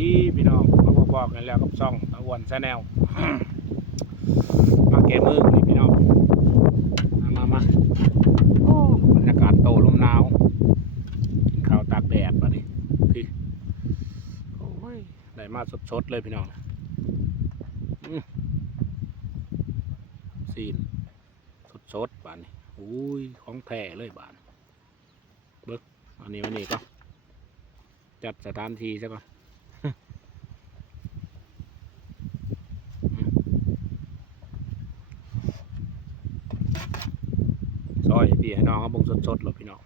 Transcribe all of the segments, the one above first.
ดีพี่น้องเขาบอกบอกกันแล้วกับซ่องตะวันแซนแนลมาแก้มือนี่พี่น้องมามามาโอ้บรรยากาศโตลมหนาวกินข้าวตากแดดมานี่พี่โอ้ยได้มาสดๆเลยพี่น้องซีนสดๆบานนี่อุ้ยของแท้เลยบานเบิกอันนี้วันนี้ก็จัดสถานที่ซะก่อน ซอยพี่ให้น้อง เขาบงสดๆหรอพี่น้อง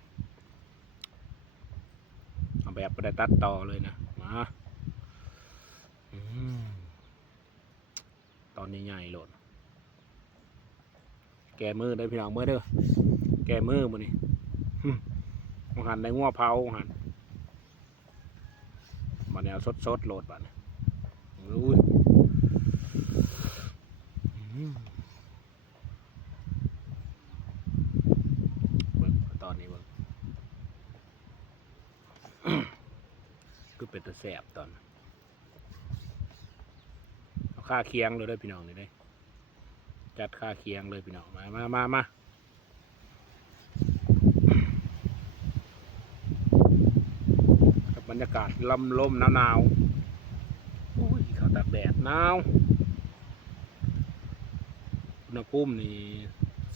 เอาแบบไปได้ตัดต่อเลยนะมาตอนนี้ใหญ่โหลดแกมือได้พี่น้องมือเด้อแกมือมือนี่หึมหันในงัวเผาหันมาแนวสดๆโหลดบัดนี้อุ้ยอืม เบิ่งตอนนี้เบิ่ง คือเป็นตะแสบตอนเอาค่าเคียงเลยด้พี่น้องนี่ได้จัดค่าเคียงเลยพี่น้องมามามามาบรรยากาศลมลมหนาวหนาวอุ้ยเขาวตากแดดหนาวอุณหภูมินี่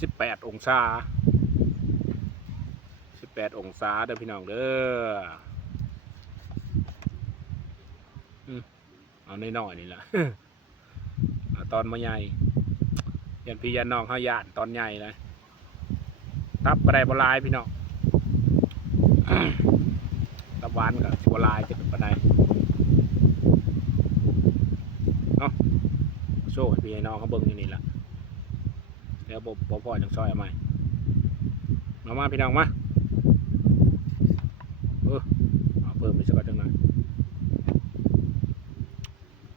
สิบแปดองศาสิบแปดองศาเด้อพี่น้องเด้อ เอาในน้อยๆนี่แหละเอาตอนมาใหญ่ยันพี่ยันน้องเขาย่านตอนใหญ่นะตับกระไดบหลายพี่น้องตับหวานกับบหลายจะเป็นปานใดเนาะโซ่ให้พี่ให้น้องเขาเบิ่งอยู่นี่แหละแล้วบ่บ่พอจังซอยเอาไหมมามาพี่น้องมาเอาเพิ่มไปสักจังหน่อย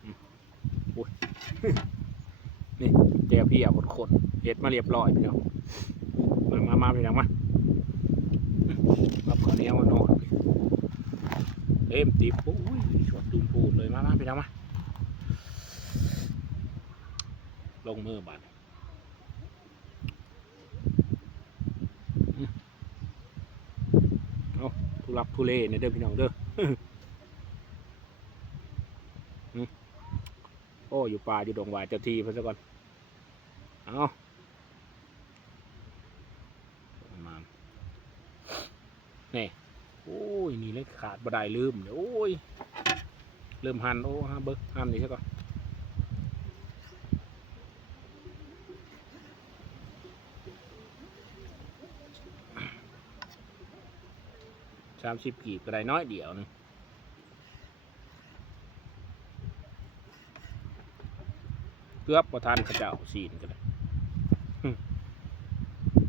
อืมอุ้ย นี่เจียวพี่เอาขนๆเฮ็ดมาเรียบร้อยพี่น้องมามามาพี่น้องมารับข้าวเนียวมานอนเต็มติบอุ้ยชวดตูมพูดเลยมามาพี่น้องมาลงมือบัดเอาทุลักทุเลเนี่ยเด้อพี่น้องเด้อมโอ้อยู่ป่าอยู่ดงหวายเจ้าที่เพิ่อนซะก่อน เอามาณนี่โอ้ย นี่เลยขาดบไดายลืมเดี๋ยโอ้ยลืมหันโอ้ฮะเบิกหันนี่ซะก่อนสามสิบกีบก็ได้น้อยเดียวนึง เกือบประทานข้าเจ้าซีนกันเลย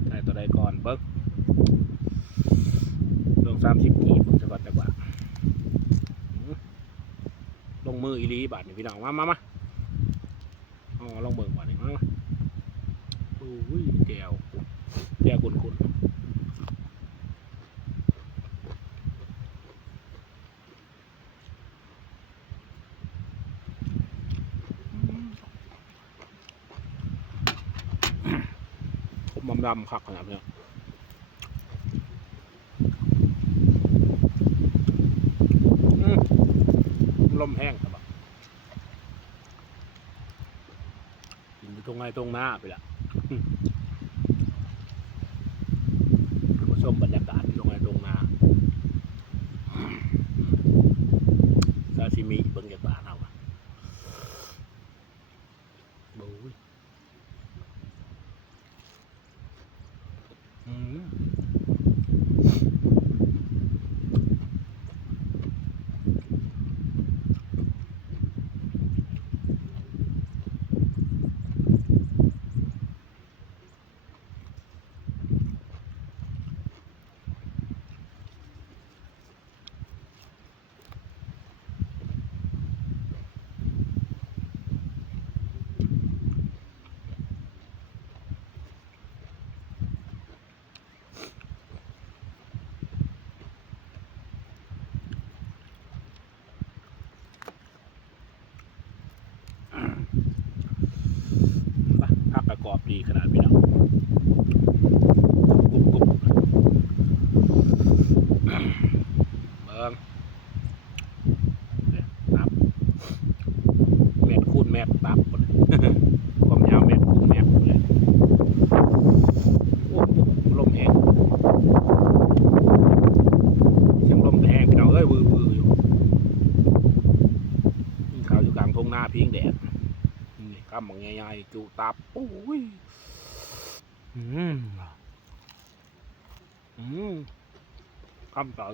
ใช่ตัวใดก่อนเบิ้กลงสามสิบกีบจะก่อนจักว่าลงมืออีหลีบาทนี่พี่น้องมามามาอ๋อลองเบิ่งบาทนี่มามาโอ้ยแก้วแก้วกุน ดำคักขนาดเนี้ยลมแห้งครับกินตรงไหนตรงหน้าไปละผู้ชมบรรยาก ดีขนาดนี้องกรุบกรุบเบิ้งเนี่ยตับแมทคูณแมทตับหมดเลย ความยาวแมทคูณแมทหมดเลยโอ้โหลมแห้งเสียงลมแห้งพี่น้องเอ้ยวือวืออยู่กินข้าวอยู่กลางทุ่งนาพิงแดด นี่คำบางใหญ่ๆจูตับโอ้ย อืมอืมคำต่อ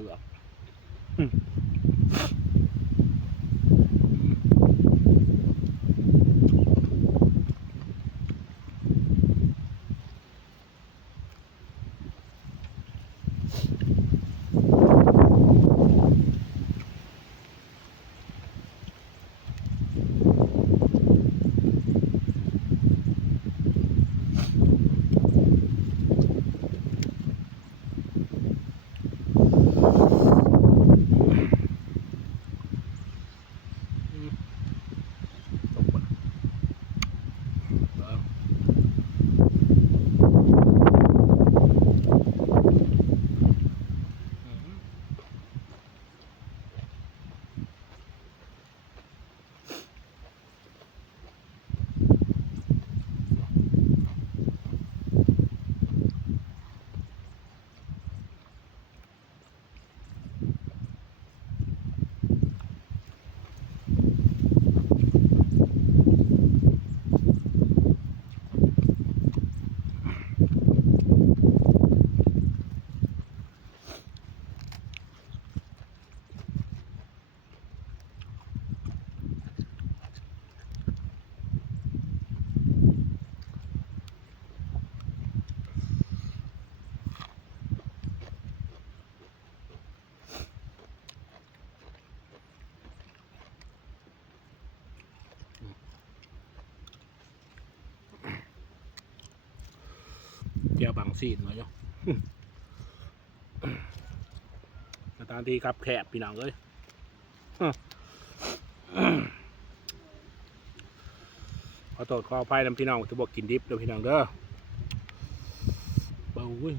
บางซีนไว้เนาะสถานที่ครับแคบพี่น้องเอ้ยขอโทษขออภัยนำพี่น้องที่บอกกินดิบเด้อพี่น้องเด้อเบาเว้ย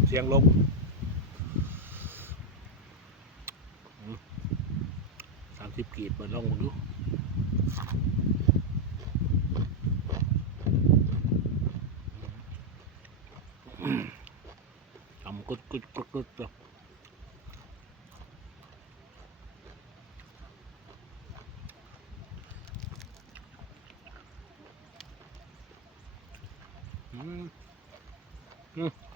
นเสียงลมสามสิบกีดเปิดลองมาดูทำกุดกุดกุดกุดเลยอืมอืม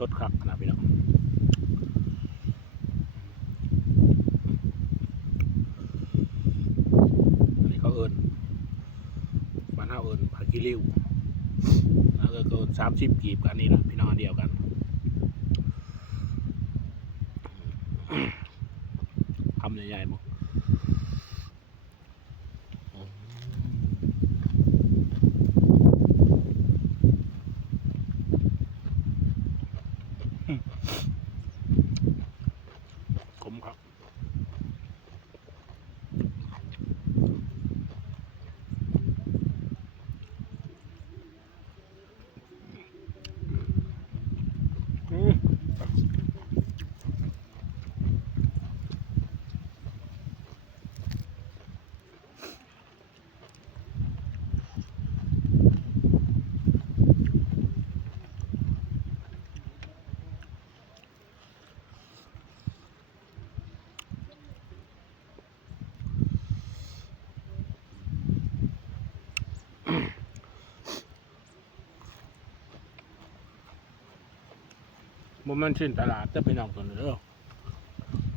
สดครับนะพี่น้องอันนี้เขาเอินบ้าน้าเอินผักขี้ริ้วนะก็เกินสามสิบกีบกันนี่นะพี่น้องเดียวกันทำใหญ่ๆมั้ง บ่มันชิ้นตลาดจะไปน้องตัวนี้เด้อ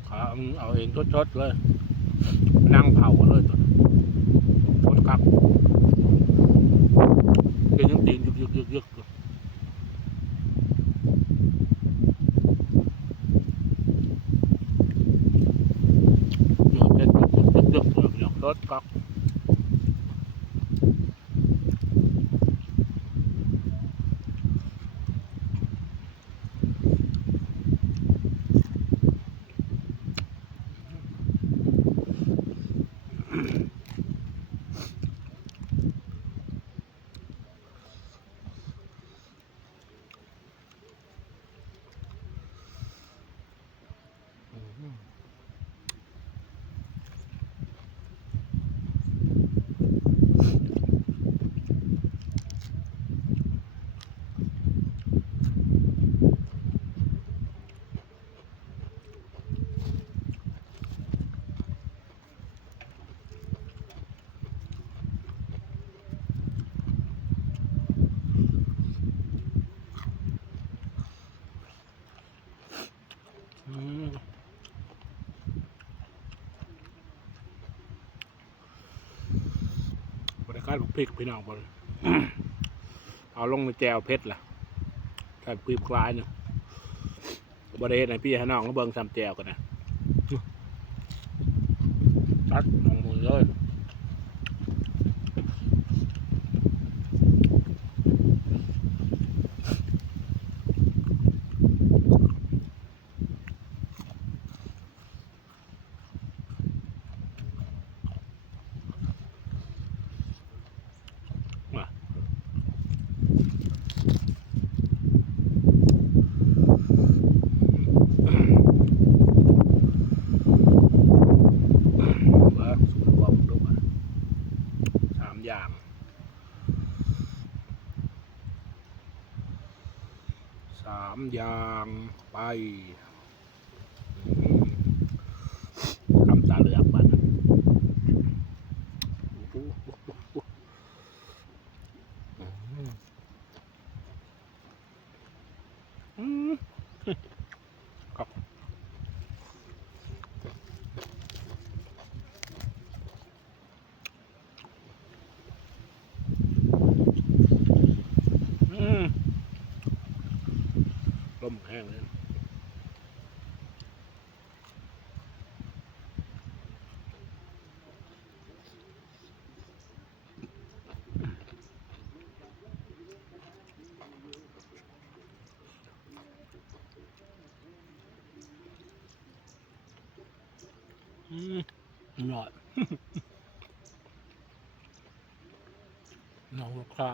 ขาเอาเองชดๆเลยนั่งเผาเลยตัวทดครับเป็นยังตีนยึกยึกยึกยึกอยู่เดี๋ยวเด็ดยึกยึกยึกยึกยึกชดครับ อืม บริการลูกพริกพี่น้องบอลเอาลงในแจวเพชรล่ะใส่พริกคลายเนาะบริเวณไหนพี่ให้น้องก็เบิ่งซ้ำแจวกันนะตัดลงมือเลยว่าสุดบอกดูว่าสามอย่าง สามอย่าง ไปอืมคำตาเหลือกบัดนั้นโอ้โหโอ้โหโอ้โหอืมอืมครับอืมลมแห้งเลย อืมหน่อยน้องลูกค้า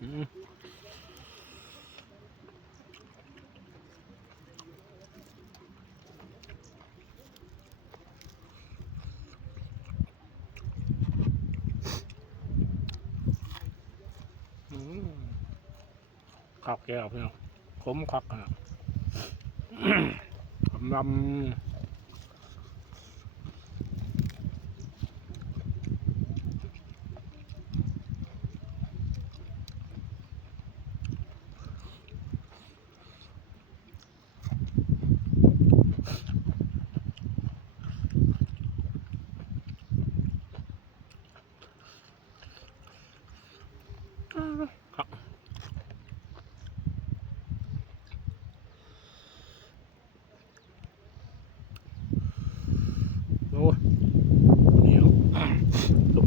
อืมอืมขับแก้วพี่น้องขมคักอะ กำลัง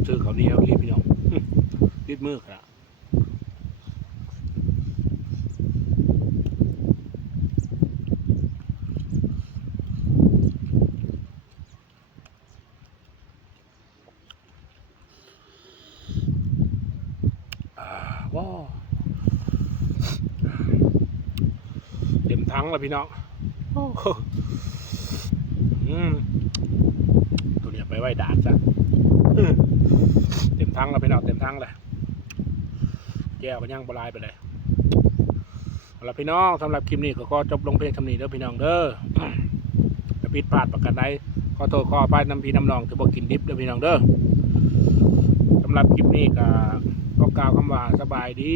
ซื้อเขาวเหนียวรีบพี่น้องอื้อรีดมือขนาดอ่าว้าวเต็มทั้งแล้วพี่น้องโอ้โหอืม ตัวเนี้ยไปไว้ดาดซะเต็มทั้งแล้วพี่น้องเต็มทั้งเลยแก้วก็ย่างบลายไปเลยเอาละพี่น้องสำหรับคลิปนี้ก็ขอจบลงเพียงทำนี้เด้อพี่น้องเด้อจะผิดพลาดประกันใดขอโทษขออภัยน้ำพี่น้ำนองที่บอกกินดิบเด้อพี่น้องเด้อสำหรับคลิปนี้ก็ก็กล่าวคำว่าสบายดี